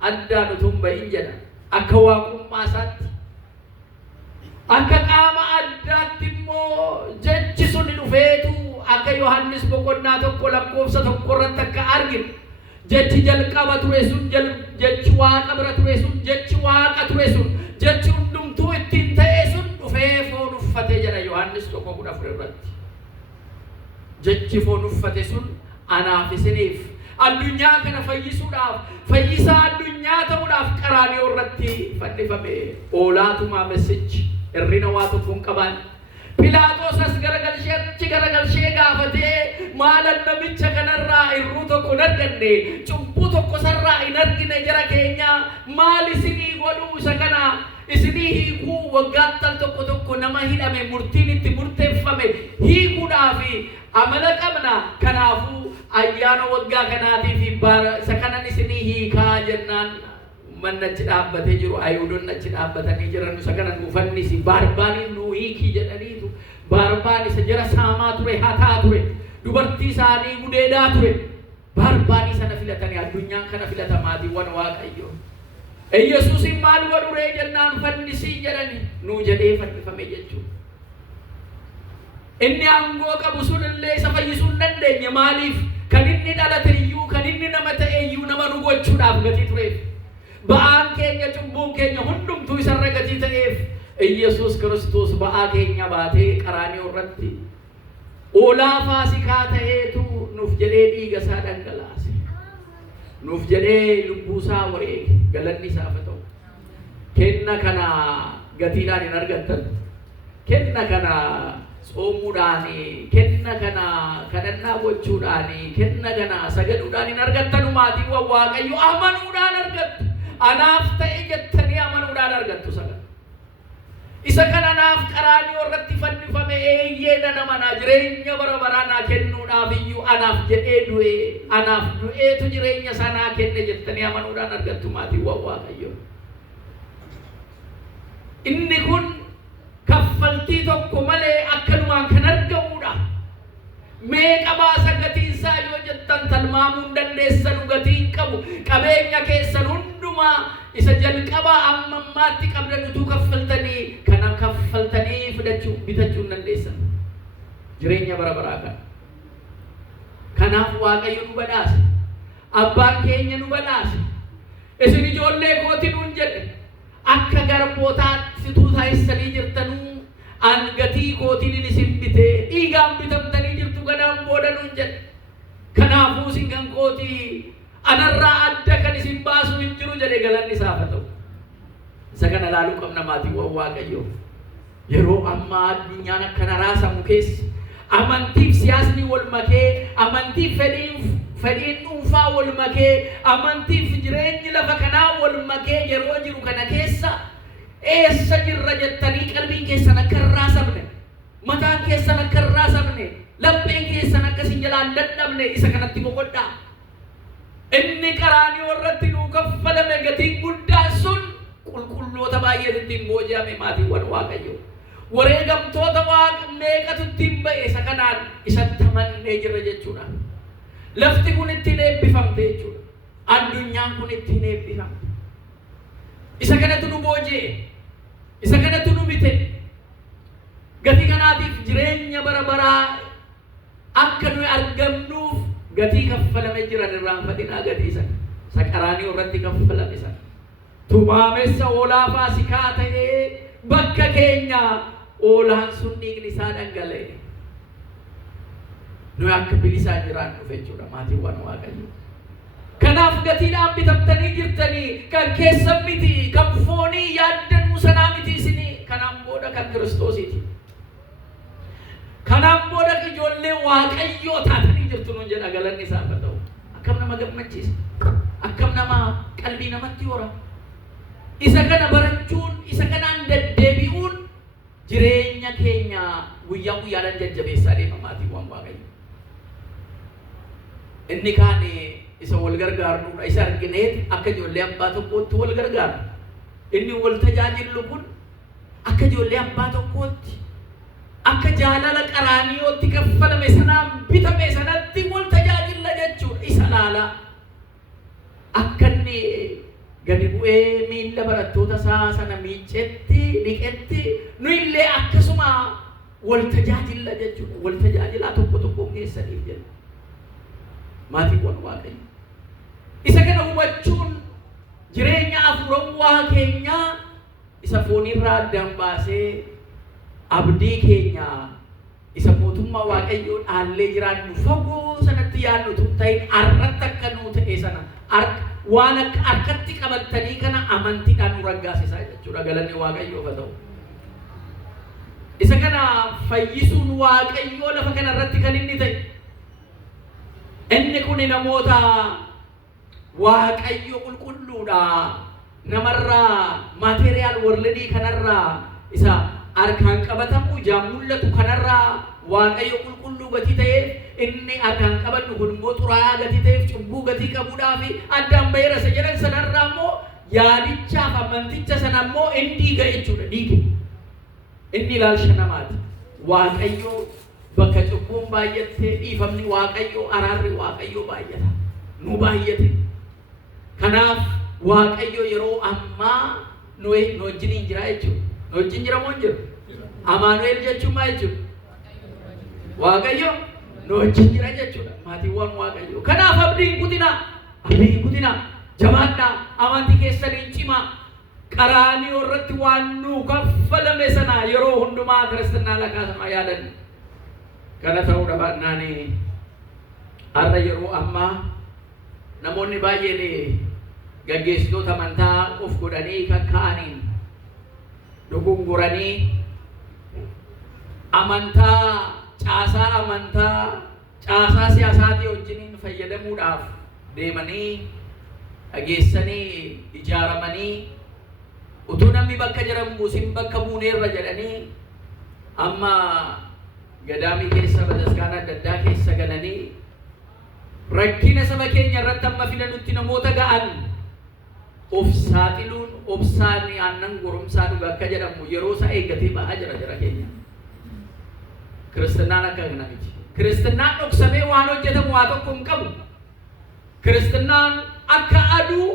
addaan tumbayin jedha. Akka waaqummaa isaatti, akka qaama addaatti immoo jechi sun dhufeetu akka Yohannis boqonnaa 1:1 irratti akka arginu jechi jalqaba ture sun, jechi waaqa bira ture sun, jechi waaqa ture sun, jechi hundumtuu ittiin ta'e sun dhufee foon uffate jedha Yohannis 1:14 irratti. Jechi foon uffate sun anaaf isiniif addunyaa kana fayyisuudhaaf, fayyisaa addunyaa ta'uudhaaf qaraanii irratti fannifame. Oolaatumaa messichi irrina waa tokko hin qaban. Pilaaxoos as garagalchee gaafatee maalan namicha kanarraa irruu tokko hin arganne, cubbuu tokko sarraa hin argine jara keenya maal isinii godhuu isa kana isinii hiikuu waggaattan tokko nama hidhame murtiin itti murteeffame hiikuudhaafi amala qabna. Kanaafuu ayyaana waggaa kanaatiif isa kanan isinii hiikaa jennaan mannachi dhaabbatee jiru, Ayhuudonni achi dhaabbatanii jiran isa kanan uffannis Barbaaniin nuu hiikii jedhaniitu. Barbaan isa jara saamaa ture, hataa ture, dubartii isaanii gudeedaa ture. Barbaanii sana filatanii addunyaan kana filata maatiiwwan Waaqayyoo. Yesuusin maal godhuree jennaan fannisii jedhani nuu jedhee fannifame jechuudha. Inni aangoo qabu sun illee isa fayyisuu hin dandeenye. Maaliif? Kan inni dhalate iyyuu, kan inni nama ta'e iyyuu nama nu gochuudhaaf gatii tureef. Ba'aan keenya, cubbuun keenya hundumtuu isarra gatii ta'eef Yesuus Kiristoos ba'aa keenya baatee qaraanii irratti oolaa faasikaa ta'eetu nuuf jedhee dhiiga isaa dhangalaase. Nuuf jedhee lubbuu isaa wareege. Galanni isaaf haa ta'u. Kenna kana gatiidhaan hin argattan. Kenna kana soomuudhaani, kenna kana kadhannaa gochuudhaani, kenna kana sagaduudhaan hin argattanu. Maatiiwwan Waaqayyo amanuudhaan argattu. Anaaf ta'e jettanii amanuudhaan argattu sagada. Isa kana naaf qaraanii irratti fannifame eeyyeedha nama naa jireenya bara baraa naa kennuudhaaf iyyuu anaaf jedhee du'e, anaaf du'eetu jireenya isaa naa kenne jettanii amanuudhaan argattu maatiiwwan Waaqayyo. Inni kun kaffaltii tokko malee akkanumaan kan argamudha. Meeqa baasa gatiin isaa yoo jettan tilmaamuu hin dandeessanu. Gatiin qabu qabeenya keessan hundumaa isa jalqabaa amma ammaatti qabdan utuu kaffaltanii, kana kaffaltanii bitachuu hin dandeessan jireenya bara baraa kana. Kanaaf Waaqayyo nu badhaase, abbaan keenya nu badhaase. Isin ijoollee kooti nuun jedhe akka garbootaatti situu taa'issanii jirtanuu an gatii kootiin isin bitee dhiigaan bitamtanii jirtu ganaan booda nuun jedhe. Kanaafuu isin kan kootii anarraa adda kan isin baasu hin jiru jedhe. Galanni isaaf haa ta'u. Isa kana ilaaluu qabna maatiiwwan Waaqayyoo. Yeroo ammaa addunyaan akkana raasamu keessa amantiif siyaasni wal makee, amantiif fedhiin dhuunfaa wal makee, amantiif jireenyi lafa kanaa wal makee yeroo jiru kana keessa eessa jirra jettanii qalbiin keessan akka hin raasamne, mataan keessan akka hin raasamne, lapheen keessan akka isin jalaan dadhabne isa kanatti boqodhaa. Inni qaraanii irratti nuu kaffalame gatiin guddaan sun qulqulloota baay'eetti booji'ame maatiiwwan Waaqayyoo. wareegamtoota Waaqa meeqatu ittiin ba'e isa kanaan isatti amannee jirra jechuudha. Lafti kun ittiin eebbifamte jechuudha. Addunyaan kun ittiin eebbifamte. Isa kanatu nu booji'e. Isa kanatu nu bite. Gatii kanaatiif jireenya bara baraa akka nuyi argamnuuf gatii kaffalame jiran irraanfatinaa gatii sana. Saqaraanii irratti kaffalame sana. Tumaamessa hoolaa Faasikaa ta'ee bakka keenya hoolaan sun dhiigni isaa dhangala'e. Nuyi akka bilisaa jiraannuuf jechuudha maatiiwwan Waaqayyoo. Kanaaf gatiidhaan bitamtanii jirtanii kan keessan miti, kan foonii yaaddanuu sanaa miti isinii, kanaan booda kan Kiristoosiiti. Kanaan booda ijoollee Waaqayyoo taatanii jirtu nuun jedha galanni isaaf haa ta'u. Akkam nama gammachiisa. Akkam nama qalbii namatti hora. Isa kana barachuun, isa kanaan deddeebi'uun jireenya keenya guyyaa guyyaadhaan jajjabeessaa deema maatiiwwan Waaqayyoo. Inni kaan isa wal gargaarudha. Isa argineet akka ijoollee abbaa tokkootti wal gargaara. Inni wal tajaajilu kun akka ijoollee abbaa tokkootti, akka jaalala qaraaniyyootti kaffalame sanaan bitame sanatti wal tajaajila jechuudha. Isa laala. Akka inni gadi bu'ee miilla barattoota isaa sana miicetti, dhiqetti, nu illee akkasuma wal tajaajila jechuudha. Wal tajaajilaa tokko tokkoon keessaniif jedhu. Maatiiwwan Waaqayyoo. Isa kana hubachuun jireenya hafuurawaa keenyaa isa foonirraa addaan baasee abdii keenya isa mootummaa Waaqayyoo dhaallee jiraannu fagoo sanatti yaadnu ta'in arratti akka nuu ta'e sana waan akka harkatti qabatanii kana amantiidhaan nu raggaasisaa jechuudha. Galanni Waaqayyoof haa ta'u. Isa kana fayyisuun Waaqayyoo lafa kana irratti kan inni ta'e. Inni kun namoota Waaqayyo qulqulluudha. Namarraa maateriyaal worldii kanarraa isa harkaan qabatamu ijaan mul'atu kanarraa Waaqayyo qulqulluu gatii ta'eef inni harkaan qabannu kun immoo xuraa'aa gatii ta'eef cubbuu gatii qabuudhaaf addaan baheera isa jedhan sanarraa immoo yaadichaaf amanticha sana immoo inni dhiiga jechuudha. Dhiiga inni ilaalcha namaati. Waaqayyo bakka cubbuun baay'attee dhiifamni Waaqayyoo, araarri Waaqayyoo baay'ata. Nu baay'ate. Kanaaf Waaqayyo yeroo ammaa nu wajjin jira jechuudha. Nu wajjin jira moo hin jiru? Amaanu'eel jechuun maal jechuudha? Waaqayyo nu wajjin jira jechuudha. Maatiiwwan Waaqayyoo. Kanaaf abdiin kutinaa. Abdiin kutinaa. Jabaadhaa. Amantii keessaniin cimaa. Qaraaniyyoo irratti waan nu kaffalame sana yeroo hundumaa kiristinnaa lakkaa'amaa yaadanne. Kana ta'uu dhabaannaan har'a yeroo ammaa namoonni baay'een gaggeessitoota amantaa of godhanii kan ka'aniin dogongoranii amantaa caasaa siyaasaatii wajjiniin fayyadamuudhaaf deemanii dhageessanii ijaaramanii utuu namni bakka jiran muusin bakka buuneerra jedhanii amma gadaamii keessa bataskaana adda addaa keessa galanii rakkina saba keenya irratti amma fidanutti namoota ga'an of saaxiluun obsaan aannan goromsaa dhuga akka jedhamu yeroo isaa eeggatee ba'aa jira keenya. Kiristinnaan akka kana miti. Kiristinnaan dhoksamee waan hojjetamu waa tokko hin qabu. Kiristinnaan akka aduu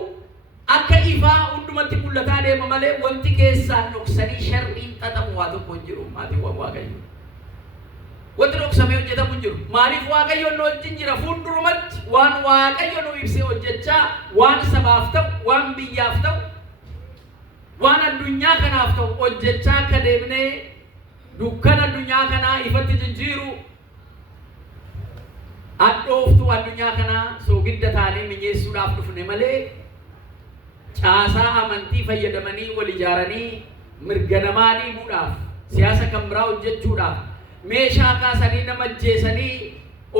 akka ifaa hundumatti mul'ataa deema malee wanti keessaan dhoksanii sharriin xaxamu waa tokko hin jiru maatiiwwan Waaqayyoo. Wanti dhoksamee hojjetamu hin jiru. Maaliif Waaqayyoon nu wajjin jira fuuldurumatti waan Waaqayyo nu ibsee hojjechaa waan sabaaf ta'u, waan biyyaaf ta'u, waan addunyaa kanaaf ta'u hojjechaa akka deemnee dukkana addunyaa kanaa ifatti jijjiiru hadhooftuu addunyaa kanaa soogidda taanee mijeessuudhaaf dhufne malee caasaa amantii fayyadamanii wal ijaaranii mirga namaa dhiibuudhaaf siyaasa kan biraa hojjechuudhaaf meeshaa kaasanii nama ajjeesanii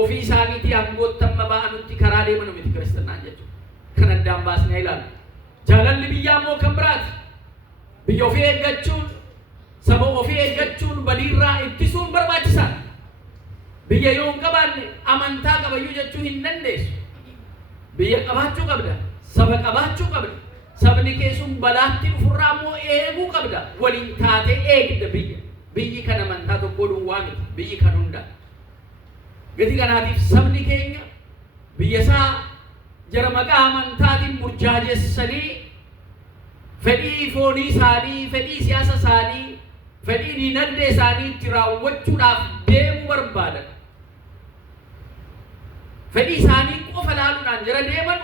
ofii isaaniitii aangootti amma ba'anutti karaa deemanu miti kiristinnaan jechuudha. Kan addaan baasnee ilaalu. Jaalalli biyyaa immoo kan biraati. Biyya ofii eeggachuun, saba ofii eeggachuun, badiirraa ittisuun barbaachisaadha. Biyya yoo hin qabaanne amantaa qabayyuu jechuu hin dandeessu. Biyya qabaachuu qabda, saba qabaachuu qabda. Sabni keessuun balaatti dhufurraa immoo eeguu qabda. Waliin taatee eegda biyya. biyyi kan amantaa tokko duwwaa miti biyyi kan hunda gati kanaatiif sabni keenya biyya isaa jara maqaa amantaatiin burjaajessanii fedhii foonii isaanii fedhii siyaasa isaanii fedhii diinagdee isaanii itti raawwachuudhaaf deemuu barbaadan fedhii isaanii qofa laaluudhaan jara deeman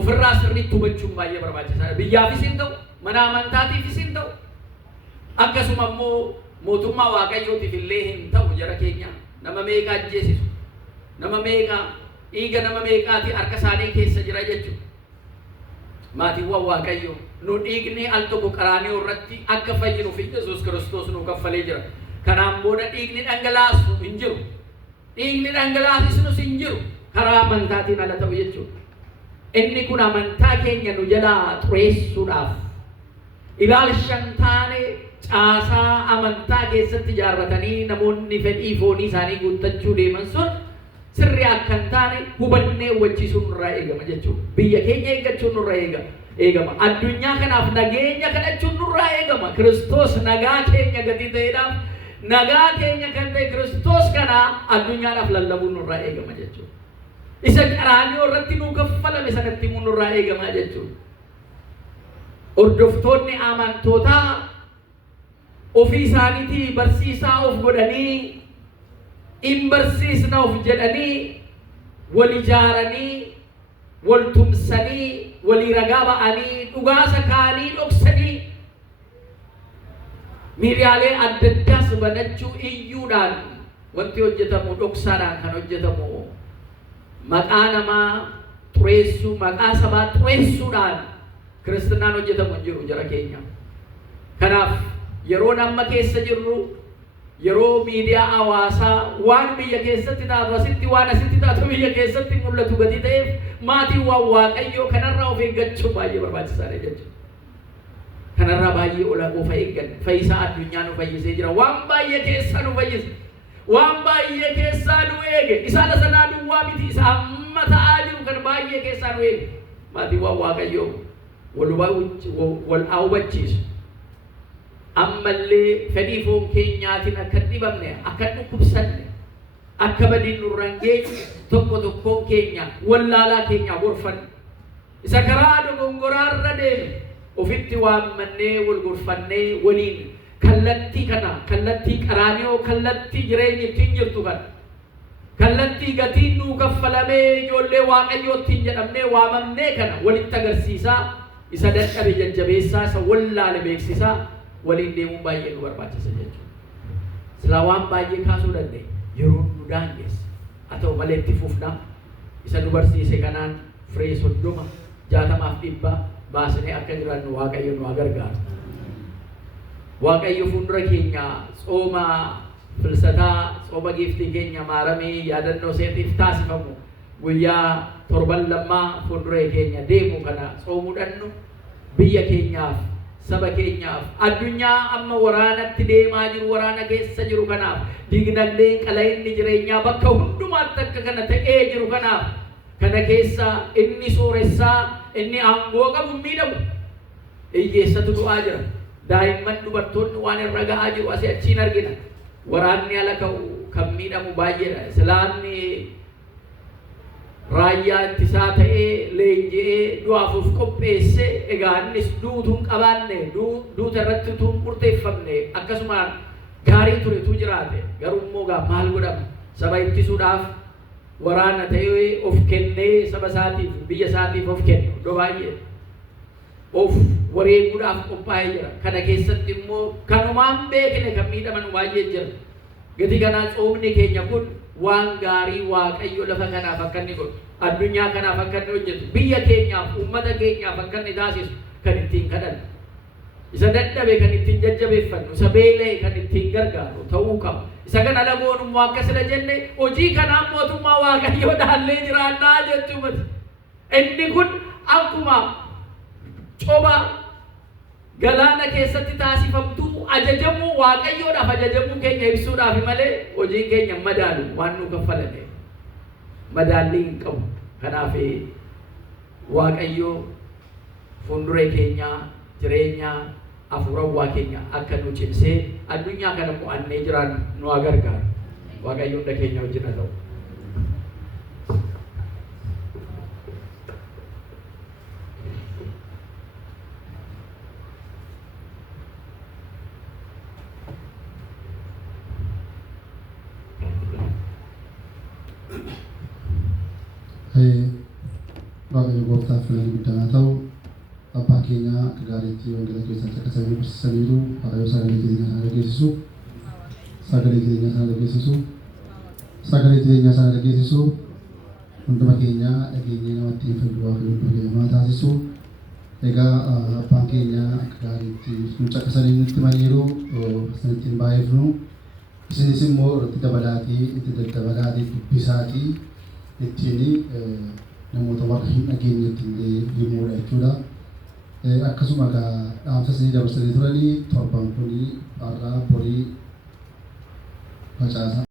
ofirraa sirriitti hubachuun baay'ee barbaachisaadha. Biyyaafis hin ta'u mana amantaatiifis hin ta'u akkasuma immoo mootummaa waaqayyootiif illee hin ta'u jara keenya nama meeqa ajjeesisu nama meeqa dhiiga nama meeqaati harka isaanii keessa jira jechuudha. Maatiiwwan waaqayyoo nu dhiigni al tokko qaraaniyo irratti akka fayyinuuf Yesuus Kiristoos nu kaffalee jira. Kanaan booda dhiigni dhangalaasu hin jiru. Dhiigni dhangalaasisnus hin jiru karaa amantaatiin ala ta'u jechuudha. Inni kun amantaa keenya nu jalaa xureessuudhaaf ilaalchan taane caasaa amantaa keessatti ijaarratanii namoonni fedhii foonii isaanii guuttachuu deeman sun sirrii akka hin taane hubannee hubachiisuun nurraa eegama jechuudha. Biyya keenya eeggachuun nurraa eegama. Addunyaa kanaaf nageenya kadhachuun nurraa eegama. Kiristoos nagaa keenya gadi ta'eedhaaf nagaa keenya kan ta'e Kiristoos kana addunyaadhaaf lallabuun nurraa eegama jechuudha. Isa qaraaniyo irratti nuu kaffalame sanatti immoo nurraa eegama jechuudha. Hordoftoonni amantootaa ofii isaaniitii barsiisaa of godhanii in barsiisna of jedhanii wal ijaaranii wal tumsanii walii ragaa ba'anii dhugaasa kaanii dhoksanii miidiyaalee adda addaas banachuu iyyuudhaan wanti hojjetamu dhoksaadhaan kan hojjetamu maqaa namaa xureessuu maqaa sabaa xureessuudhaan Kiristinaan hojjetamu hin jiru jara keenya. Kanaaf yeroo amma keessa jirru yeroo miidiyaa hawaasaa waan biyya keessatti taatu asitti waan asitti taatu biyya keessatti mul'atu gadi ta'eef maatiiwwan waaqayyoo kanarraa of eeggachuu baay'ee barbaachisaadha jechuudha. Kanarraa baay'ee of eeggan fayyisaa addunyaa nu fayyisee jira. Waan baay'ee keessaa nu fayyise. Waan baay'ee keessaa nu eege. Isa ala sanaa duwwaa miti isa amma ta'aa jiru kan baay'ee keessaa nu eege. Maatiiwwan waaqayyoo wal hubachiisu. Ammallee fedhii foon keenyaatiin akka dhibamne akka dhukkubsanne akka badiin nurraan geenye tokko tokkoon keenya wallaalaa keenya gorfanne isa karaa dogongoraarra deeme ofitti waammannee wal gorfannee waliin kallattii kana kallattii qaraaniyoo kallattii jireenyi ittiin jirtu kana kallattii gatiin nuu kaffalamee ijoollee waaqayyoottiin jedhamnee waamamnee kana walitti agarsiisaa isa dadhabe jajjabeessaa isa wallaale beeksisaa waliin deemuun baay'ee nu barbaachisa jechuudha. Silaa waan baay'ee kaasuu dandeenya yeroo nu daangeessa haa ta'u malee itti fufnaa isa nu barsiise kanaan firee 30 60 baasnee akka jiraannu waaqayyo nu gargaaru. Waaqayyo fuuldura keenya tsooma filsataa tsooma giiftii keenya maaramee yaadannoo seetiif taasifamu guyyaa torban lammaa fuuldura keenya deemu kana tsoomuudhaan biyya keenyaaf saba keenyaaf addunyaa amma waraanatti deemaa jiru waraana keessa jiru kanaaf diinagdee qala'inni jireenyaa bakka hundumaatti akka kana ta'ee jiru kanaaf kana keessa inni sooressaa inni aangoo qabu miidhamu hiyyeessatu du'aa jira daa'imman dubartoonni waan irra ga'aa jiru asii achiin argina waraanni ala ka'u kan miidhamu baay'eedha islaamni raayyaa ittisaa ta'ee leenji'ee du'aafuuf qopheesse egaa innis duutuun qabaanne duuta irratti utuu murteeffamne akkasumaan gaarii turetu jiraate garuu immoo maal godhama saba ittisuudhaaf waraana ta'ee of kennee saba isaatiif biyya isaatiif of kennu iddoo baay'ee of wareeguudhaaf qophaa'ee jira. Kana keessatti immoo kanumaan beekne kan miidhaman baay'ee jira. Gatii kanaa tsoomni keenya kun waan gaarii waaqayyo lafa kanaaf akka inni godhu addunyaa kanaaf akka inni hojjetu biyya keenyaaf uummata keenyaaf akka inni taasisu kan ittiin kadhannu isa dadhabe kan ittiin jajjabeeffannu isa beelee kan ittiin gargaaru ta'uu qaba. Isa kana lagoon immoo akka sila jenne hojii kanaan mootummaa waaqayyoo dhaallee jiraannaa jechuudha. Inni kun akkuma coba galaana keessatti taasifamtuu ajajamuu waaqayyoodhaaf ajajamuu keenya ibsuudhaaf malee hojiin keenya madaalu waan nu kaffalame madaalli hin qabu. Kanaaf waaqayyo fuuldura keenya jireenya hafuurawwan keenya akka nu cimsee addunyaa kana mo'annee jiraan nu gargaaru. Waaqayyoon keenya wajjin haa ta'u. Waaqayyo gooftaaf filanni guddaan haa ta'u. Abbaan keenya akka gaariitti wangeela keessatti akka sabni barsiisaniiru Waaqayyo sagalee jireenya sana dhageessisu. Sagalee jireenya sana dhageessisu. Sagalee jireenya sana dhageessisu. Hunduma keenya dhageenyee namatti hin fayyu Waaqayyo hunduma keenya maa taasisu. Egaa abbaan keenya akka gaariitti nu caqasanii nutti maniiru sanatti hin baay'ifnu. Isinis immoo irratti dabalaatii itti daddabalaatii dubbisaatii ittiin namoota warra hin dhageenyetti illee himuudha jechuudha. Akkasuma dhaamsa isinii dabarsanii turanii torban kun har'aa borii facaasa.